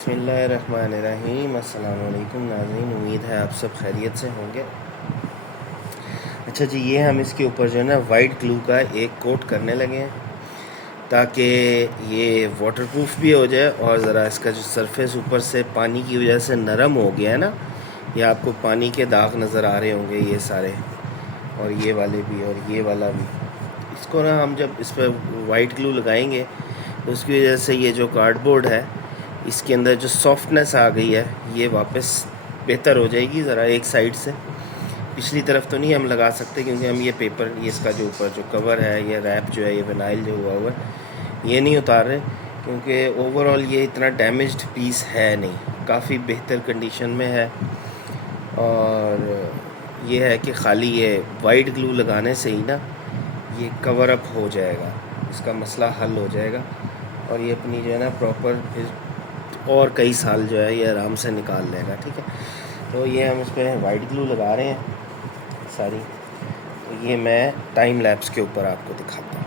बिस्मिल्लाहिर्रहमानिर्रहीम। अस्सलाम वालेकुम नाज़रीन, उम्मीद है आप सब खैरियत से होंगे। अच्छा जी, ये हम इसके ऊपर जो है ना वाइट ग्लू का एक कोट करने लगे हैं ताकि ये वाटरप्रूफ भी हो जाए और ज़रा इसका जो सरफेस ऊपर से पानी की वजह से नरम हो गया है ना, ये आपको पानी के दाग नज़र आ रहे होंगे ये सारे, और ये वाले भी और ये वाला भी। इसको ना हम जब इस पर वाइट ग्लू लगाएंगे तो उसकी वजह से ये जो कार्डबोर्ड है इसके अंदर जो सॉफ्टनेस आ गई है ये वापस बेहतर हो जाएगी। ज़रा एक साइड से, पिछली तरफ तो नहीं हम लगा सकते क्योंकि हम ये पेपर, ये इसका जो ऊपर जो कवर है, ये रैप जो है, ये विनाइल जो हुआ हुआ है, ये नहीं उतार रहे क्योंकि ओवरऑल ये इतना डैमेज्ड पीस है नहीं, काफ़ी बेहतर कंडीशन में है। और ये है कि खाली ये वाइट ग्लू लगाने से ही ना ये कवर अप हो जाएगा, इसका मसला हल हो जाएगा और ये अपनी जो है ना प्रॉपर फिर और कई साल जो है ये आराम से निकाल लेगा। ठीक है, तो ये हम इस पर वाइट ग्लू लगा रहे हैं सारी। तो ये मैं टाइम लैप्स के ऊपर आपको दिखाता हूँ।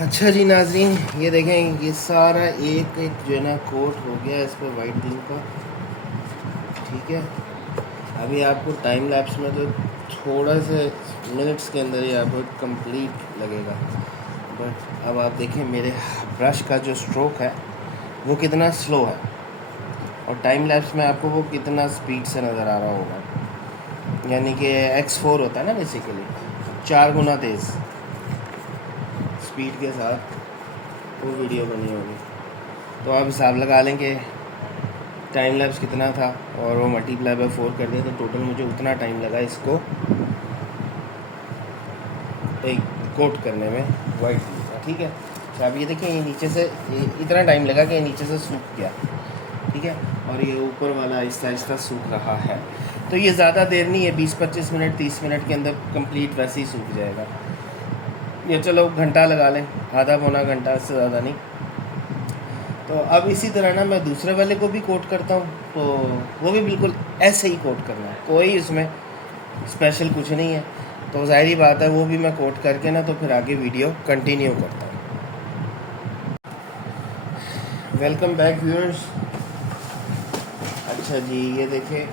अच्छा जी नाज़रीन, ये देखें, ये सारा एक एक जो है ना कोट हो गया इस पर वाइट ग्लू का। ठीक है, अभी आपको टाइम लैप्स में तो थोड़ा से मिनट्स के अंदर ही आपको कंप्लीट लगेगा, बट अब आप देखें मेरे ब्रश का जो स्ट्रोक है वो कितना स्लो है और टाइम लैप्स में आपको वो कितना स्पीड से नज़र आ रहा होगा। यानी कि X4 होता है ना बेसिकली, 4 गुना तेज़ स्पीड के साथ वो वीडियो बनी होगी। तो आप हिसाब लगा लें कि टाइम लैप्स कितना था और वो मल्टीप्लाई बाय 4 कर दिया तो टोटल मुझे उतना टाइम लगा इसको एक कोट करने में वाइट का। ठीक है, तो आप ये देखें, ये नीचे से इतना टाइम लगा कि नीचे से सूख गया। ठीक है, और ये ऊपर वाला आहिस्ता आहिस्ता सूख रहा है। तो ये ज़्यादा देर नहीं है, 20-25 मिनट 30 मिनट के अंदर कंप्लीट वैसे ही सूख जाएगा। ये चलो घंटा लगा लें, आधा पौना घंटा, इससे ज़्यादा नहीं। तो अब इसी तरह ना मैं दूसरे वाले को भी कोट करता हूँ, तो वो भी बिल्कुल ऐसे ही कोट करना है, कोई इसमें स्पेशल कुछ नहीं है। तो ज़ाहिर बात है वो भी मैं कोट करके ना तो फिर आगे वीडियो कंटिन्यू करता हूँ। Welcome back viewers. अच्छा जी, ये देखें,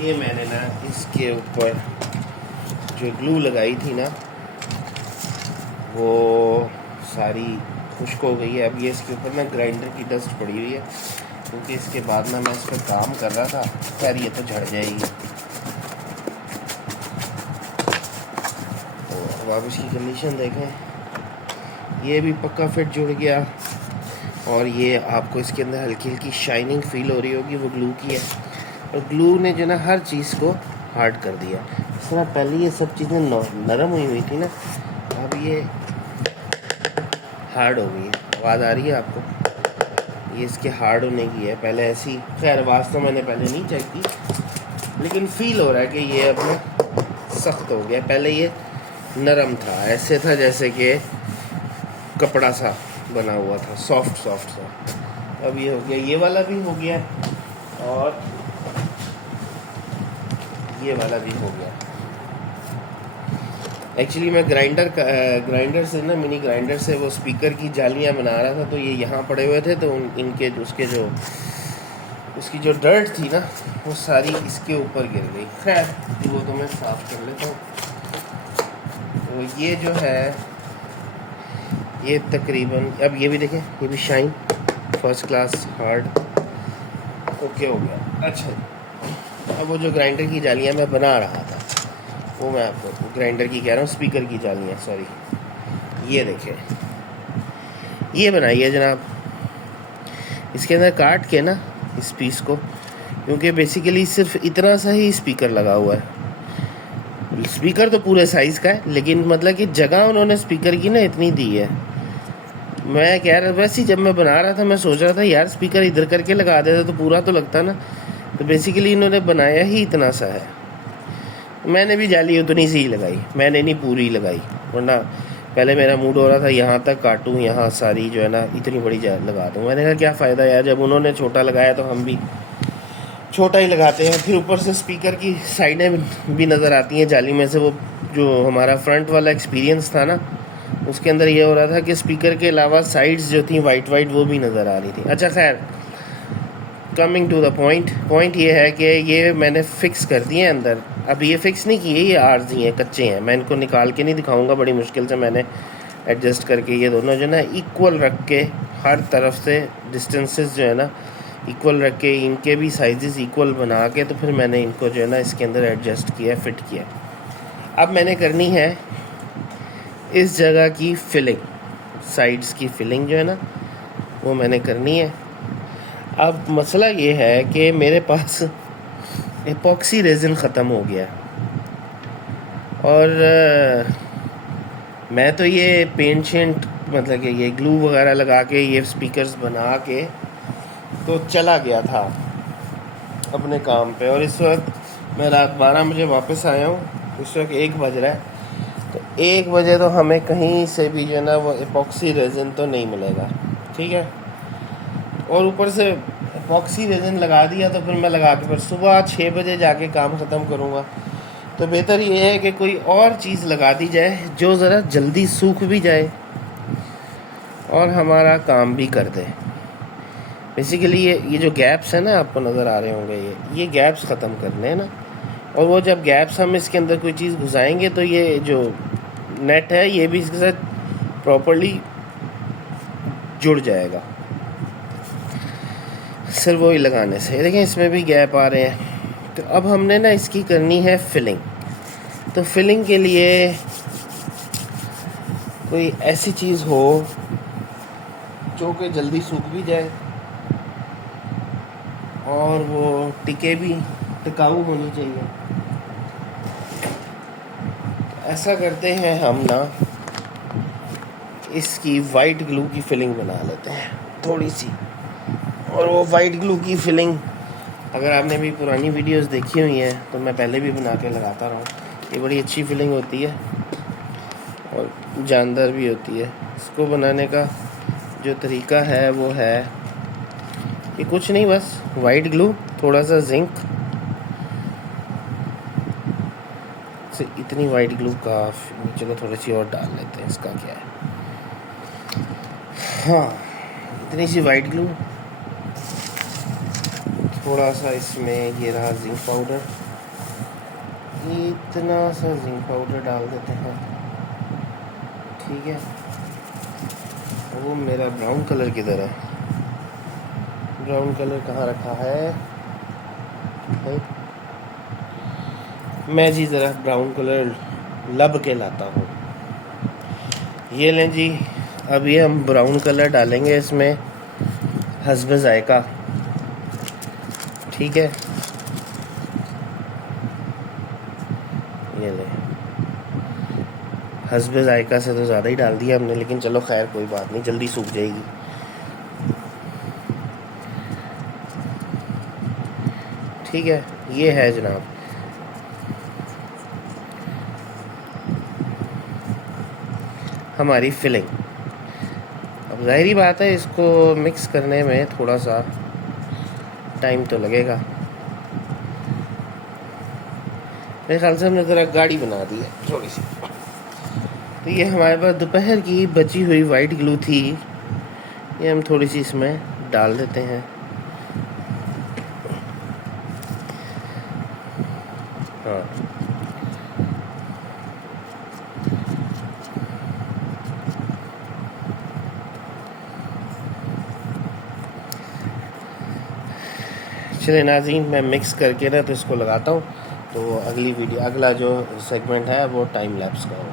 ये मैंने ना इसके ऊपर जो ग्लू लगाई थी ना वो सारी खुश्क हो गई है। अब ये इसके ऊपर ना ग्राइंडर की डस्ट पड़ी हुई है, क्योंकि इसके बाद ना मैं इस पर काम कर रहा था। खैर ये तो झड़ जाएगी। तो अब आप इसकी कंडीशन देखें, ये भी पक्का फिट जुड़ गया और ये आपको इसके अंदर हल्की हल्की शाइनिंग फील हो रही होगी, वो ग्लू की है। और ग्लू ने जो ना हर चीज़ को हार्ड कर दिया। इस तरह पहले ये सब चीज़ें नरम हुई हुई थी ना, अब ये हार्ड हो गई है। आवाज़ आ रही है आपको? ये इसके हार्ड होने की है। पहले ऐसी, खैर आवाज़ तो मैंने पहले नहीं चेक की, लेकिन फील हो रहा है कि ये अब सख्त हो गया। पहले ये नरम था, ऐसे था जैसे कि कपड़ा सा बना हुआ था, सॉफ्ट सॉफ्ट सा। अब ये हो गया, ये वाला भी हो गया और ये वाला भी हो गया। एक्चुअली मैं ग्राइंडर से ना, मिनी ग्राइंडर से वो स्पीकर की जालियाँ बना रहा था, तो ये यहाँ पड़े हुए थे, तो इनके उसके जो उसकी जो डर्ट थी ना वो सारी इसके ऊपर गिर गई। खैर वो तो मैं साफ़ कर लेता हूँ। तो ये जो है ये तकरीबन, अब ये भी देखें, ये भी shine first class hard okay हो गया। अच्छा, अब वो जो ग्राइंडर की जालियाँ मैं बना रहा था वो मैं आपको, ग्राइंडर की कह रहा हूँ, स्पीकर की जालियाँ, सॉरी, ये देखें, ये बनाई है जनाब। इसके अंदर काट के ना इस पीस को, क्योंकि बेसिकली सिर्फ इतना सा ही स्पीकर लगा हुआ है। स्पीकर तो पूरे साइज़ का है, लेकिन मतलब कि जगह उन्होंने स्पीकर की ना इतनी दी है। मैं कह रहा, वैसे ही जब मैं बना रहा था मैं सोच रहा था यार स्पीकर इधर करके लगा देता तो पूरा तो लगता ना। तो बेसिकली इन्होंने बनाया ही इतना सा है। मैंने भी जाली उतनी सी ही लगाई, मैंने नहीं पूरी लगाई, वरना पहले मेरा मूड हो रहा था यहाँ तक काटूँ, यहाँ सारी जो है ना इतनी बड़ी लगा दूँ। मैंने कहा क्या फ़ायदा यार, जब उन्होंने छोटा लगाया तो हम भी छोटा ही लगाते हैं। फिर ऊपर से स्पीकर की साइडें भी नज़र आती हैं जाली में से। वो जो हमारा फ्रंट वाला एक्सपीरियंस था ना, उसके अंदर ये हो रहा था कि स्पीकर के अलावा साइड्स जो थी वाइट वाइट वो भी नज़र आ रही थी। अच्छा खैर, कमिंग टू द पॉइंट ये है कि ये मैंने फ़िक्स कर दिए अंदर। अब ये फ़िक्स नहीं किए, ये आर्जी हैं, कच्चे हैं। मैं इनको निकाल के नहीं दिखाऊंगा, बड़ी मुश्किल से मैंने एडजस्ट करके ये दोनों जो ना इक्वल रख के, हर तरफ से डिस्टेंसेस जो है ना इक्वल रख के, इनके भी साइजेस इक्वल बना के, तो फिर मैंने इनको जो है ना इसके अंदर एडजस्ट किया, फिट किया। अब मैंने करनी है इस जगह की फिलिंग, साइड्स की फिलिंग जो है ना वो मैंने करनी है। अब मसला ये है कि मेरे पास एपॉक्सी रेज़िन ख़त्म हो गया और मैं तो ये पेंट शेंट मतलब कि ये ग्लू वगैरह लगा के ये स्पीकर्स बना के तो चला गया था अपने काम पे। और इस वक्त मैं रात 12 बजे वापस आया हूँ, इस वक्त 1 बज रहा है। तो 1 बजे तो हमें कहीं से भी जो है ना वो एपॉक्सी रेज़िन तो नहीं मिलेगा, ठीक है। और ऊपर से एपॉक्सी रेज़िन लगा दिया तो फिर मैं लगा के फिर सुबह 6 बजे जाके काम ख़त्म करूँगा। तो बेहतर ये है कि कोई और चीज़ लगा दी जाए जो ज़रा जल्दी सूख भी जाए और हमारा काम भी कर दे। बेसिकली ये जो गैप्स हैं ना, आपको नज़र आ रहे होंगे, ये गैप्स ख़त्म करने हैं ना। और वो जब गैप्स हम इसके अंदर कोई चीज़ घुसाएंगे तो ये जो नेट है ये भी इसके साथ प्रॉपर्ली जुड़ जाएगा सिर्फ वही लगाने से। देखें इसमें भी गैप आ रहे हैं। तो अब हमने ना इसकी करनी है फिलिंग। तो फिलिंग के लिए कोई ऐसी चीज़ हो जो कि जल्दी सूख भी जाए और वो टिके भी, टिकाऊ होनी चाहिए। ऐसा करते हैं हम ना, इसकी वाइट ग्लू की फिलिंग बना लेते हैं थोड़ी सी। और वो वाइट ग्लू की फिलिंग, अगर आपने भी पुरानी वीडियोस देखी हुई हैं तो मैं पहले भी बना के लगाता रहा हूँ। ये बड़ी अच्छी फिलिंग होती है और जानदार भी होती है। इसको बनाने का जो तरीका है वो है कि कुछ नहीं, बस वाइट ग्लू, थोड़ा सा जिंक से, इतनी वाइट ग्लू का, चलो थोड़ी सी और डाल लेते हैं, इसका क्या है। हाँ, इतनी सी वाइट ग्लू, थोड़ा सा इसमें ये रहा जिंक पाउडर, इतना सा जिंक पाउडर डाल देते हैं, ठीक है। वो मेरा ब्राउन कलर किधर है? ब्राउन कलर कहाँ रखा है? मैं जी ज़रा ब्राउन कलर लब के लाता हूँ। ये लें जी। अब ये हम ब्राउन कलर डालेंगे इसमें हस्ब जायका, ठीक है। ये ले, हस्ब जायका से तो ज़्यादा ही डाल दिया हमने, लेकिन चलो खैर कोई बात नहीं, जल्दी सूख जाएगी। ठीक है, ये है जनाब हमारी फिलिंग। अब ज़ाहिरी बात है, इसको मिक्स करने में थोड़ा सा टाइम तो लगेगा। मेरे ख्याल से हमने ज़रा गाढ़ी बना दी है थोड़ी सी। तो ये हमारे पास दोपहर की बची हुई वाइट ग्लू थी, ये हम थोड़ी सी इसमें डाल देते हैं। हाँ, चलिए नाज़रीन, मैं मिक्स करके ना तो इसको लगाता हूँ। तो अगली वीडियो, अगला जो सेगमेंट है वो टाइम लैप्स का होगा।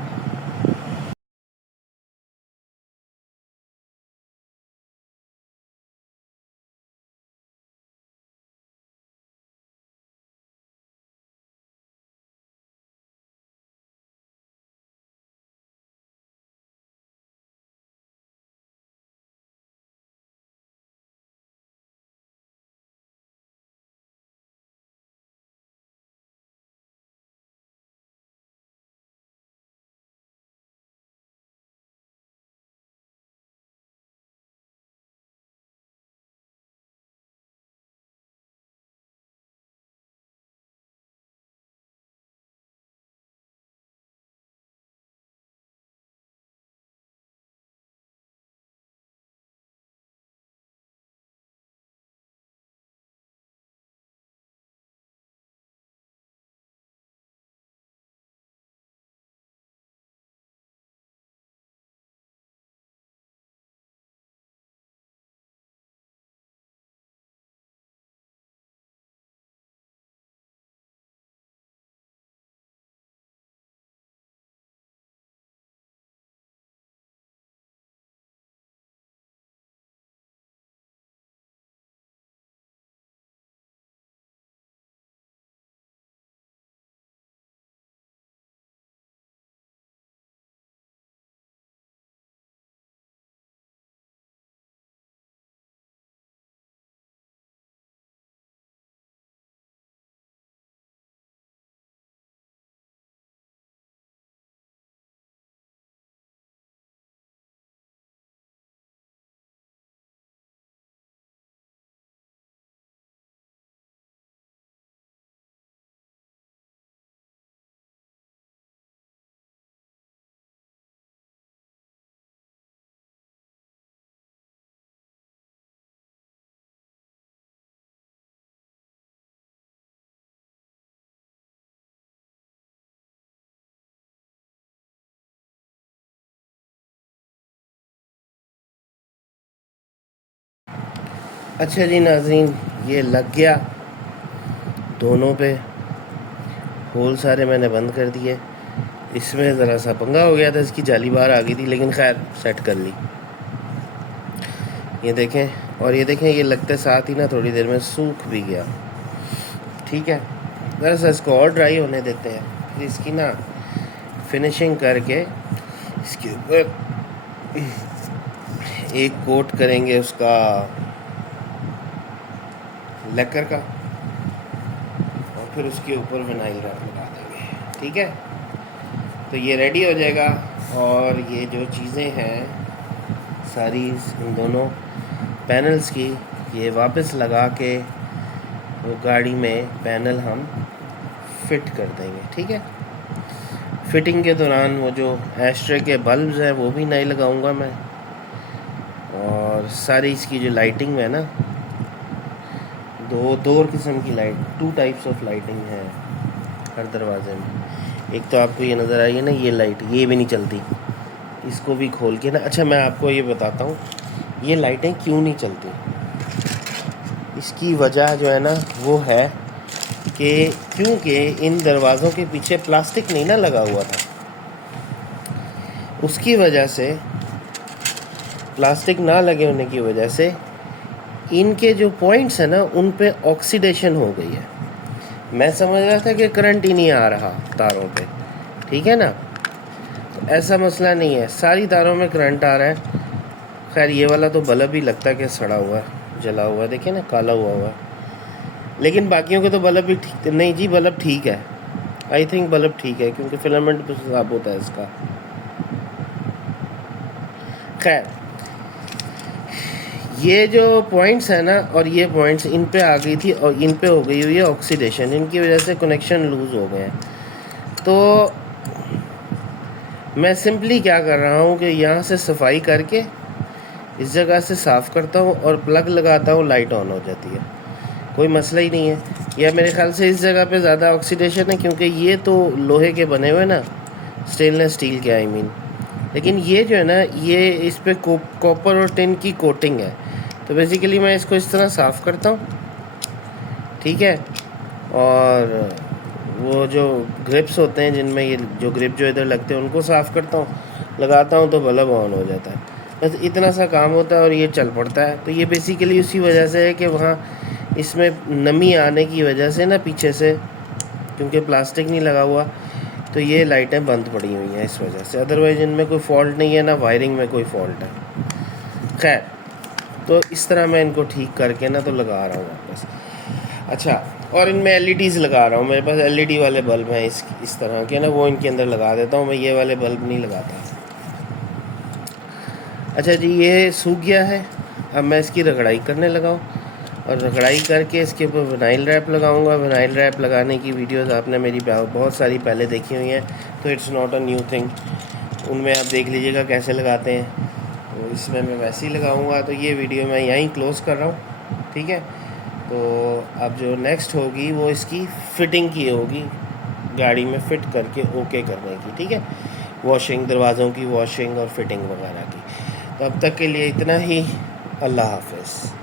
अच्छा जी नाज़रीन, ये लग गया दोनों पे, होल सारे मैंने बंद कर दिए। इसमें ज़रा सा पंगा हो गया था, इसकी जाली बाहर आ गई थी, लेकिन खैर सेट कर ली। ये देखें, और ये देखें, ये लगता है साथ ही ना थोड़ी देर में सूख भी गया। ठीक है, ज़रा सा इसको और ड्राई होने देते हैं, फिर इसकी ना फिनिशिंग करके इसके ऊपर एक कोट करेंगे उसका लैकर का, और फिर उसके ऊपर विनाइल रैप लगा देंगे। ठीक है, तो ये रेडी हो जाएगा। और ये जो चीज़ें हैं सारी इन दोनों पैनल्स की, ये वापस लगा के वो गाड़ी में पैनल हम फिट कर देंगे। ठीक है, फिटिंग के दौरान वो जो एस्ट्रे के बल्ब्स हैं वो भी नए लगाऊंगा मैं, और सारी इसकी जो लाइटिंग है ना, दो किस्म की लाइट, 2 टाइप्स ऑफ लाइटिंग है हर दरवाजे में। एक तो आपको ये नज़र आई है ना, ये लाइट, ये भी नहीं चलती, इसको भी खोल के ना, अच्छा मैं आपको ये बताता हूँ ये लाइटें क्यों नहीं चलती। इसकी वजह जो है ना वो है कि क्योंकि इन दरवाज़ों के पीछे प्लास्टिक नहीं ना लगा हुआ था, उसकी वजह से, प्लास्टिक ना लगे होने की वजह से इनके जो पॉइंट्स हैं ना उन पे ऑक्सीडेशन हो गई है। मैं समझ रहा था कि करंट ही नहीं आ रहा तारों पे, ठीक है ना, तो ऐसा मसला नहीं है, सारी तारों में करंट आ रहा है। खैर ये वाला तो बल्ब ही लगता है कि सड़ा हुआ है, जला हुआ है, देखिए ना काला हुआ है, लेकिन बाकियों के तो बल्ब भी ठीक नहीं जी, बल्ब ठीक है, आई थिंक बल्ब ठीक है, क्योंकि फिलामेंट तो साफ होता है इसका। खैर ये जो पॉइंट्स है ना, और ये पॉइंट्स इन पे आ गई थी और इन पे हो गई हुई है ऑक्सीडेशन, इनकी वजह से कनेक्शन लूज़ हो गए हैं। तो मैं सिंपली क्या कर रहा हूँ कि यहाँ से सफाई करके इस जगह से साफ़ करता हूँ और प्लग लगाता हूँ, लाइट ऑन हो जाती है, कोई मसला ही नहीं है। या मेरे ख्याल से इस जगह पे ज़्यादा ऑक्सीडेशन है, क्योंकि ये तो लोहे के बने हुए ना, स्टेनलेस स्टील के आई मीन, लेकिन ये जो है ना ये इस पर कॉपर और टिन की कोटिंग है। तो बेसिकली मैं इसको इस तरह साफ़ करता हूँ, ठीक है, और वो जो ग्रिप्स होते हैं जिनमें ये जो ग्रिप जो इधर लगते हैं उनको साफ़ करता हूँ, लगाता हूँ तो बल्ब ऑन हो जाता है। बस इतना सा काम होता है और ये चल पड़ता है। तो ये बेसिकली उसी वजह से है कि वहाँ इसमें नमी आने की वजह से ना पीछे से, क्योंकि प्लास्टिक नहीं लगा हुआ, तो ये लाइटें बंद पड़ी हुई हैं इस वजह से, अदरवाइज़ इनमें कोई फॉल्ट नहीं है, ना वायरिंग में कोई फॉल्ट है। खैर तो इस तरह मैं इनको ठीक करके ना तो लगा रहा हूँ वापस। अच्छा, और इनमें LEDs लगा रहा हूँ, मेरे पास LED वाले बल्ब हैं इस तरह के ना, वो इनके अंदर लगा देता हूँ, मैं ये वाले बल्ब नहीं लगाता। अच्छा जी, ये सूख गया है, अब मैं इसकी रगड़ाई करने लगा हूँ, और रगड़ाई करके इसके ऊपर विनाइल रैप लगाऊंगा। विनाइल रैप लगाने की वीडियोस आपने मेरी बहुत सारी पहले देखी हुई हैं, तो it's not a new thing, उनमें आप देख लीजिएगा कैसे लगाते हैं। तो इसमें मैं वैसे ही लगाऊंगा। तो ये वीडियो मैं यहीं क्लोज़ कर रहा हूँ, ठीक है। तो अब जो नेक्स्ट होगी वो इसकी फ़िटिंग की होगी, गाड़ी में फ़िट करके ओके करने की, ठीक है, वॉशिंग, दरवाज़ों की वॉशिंग और फिटिंग वगैरह की। तो अब तक के लिए इतना ही, अल्लाह हाफ़िज़।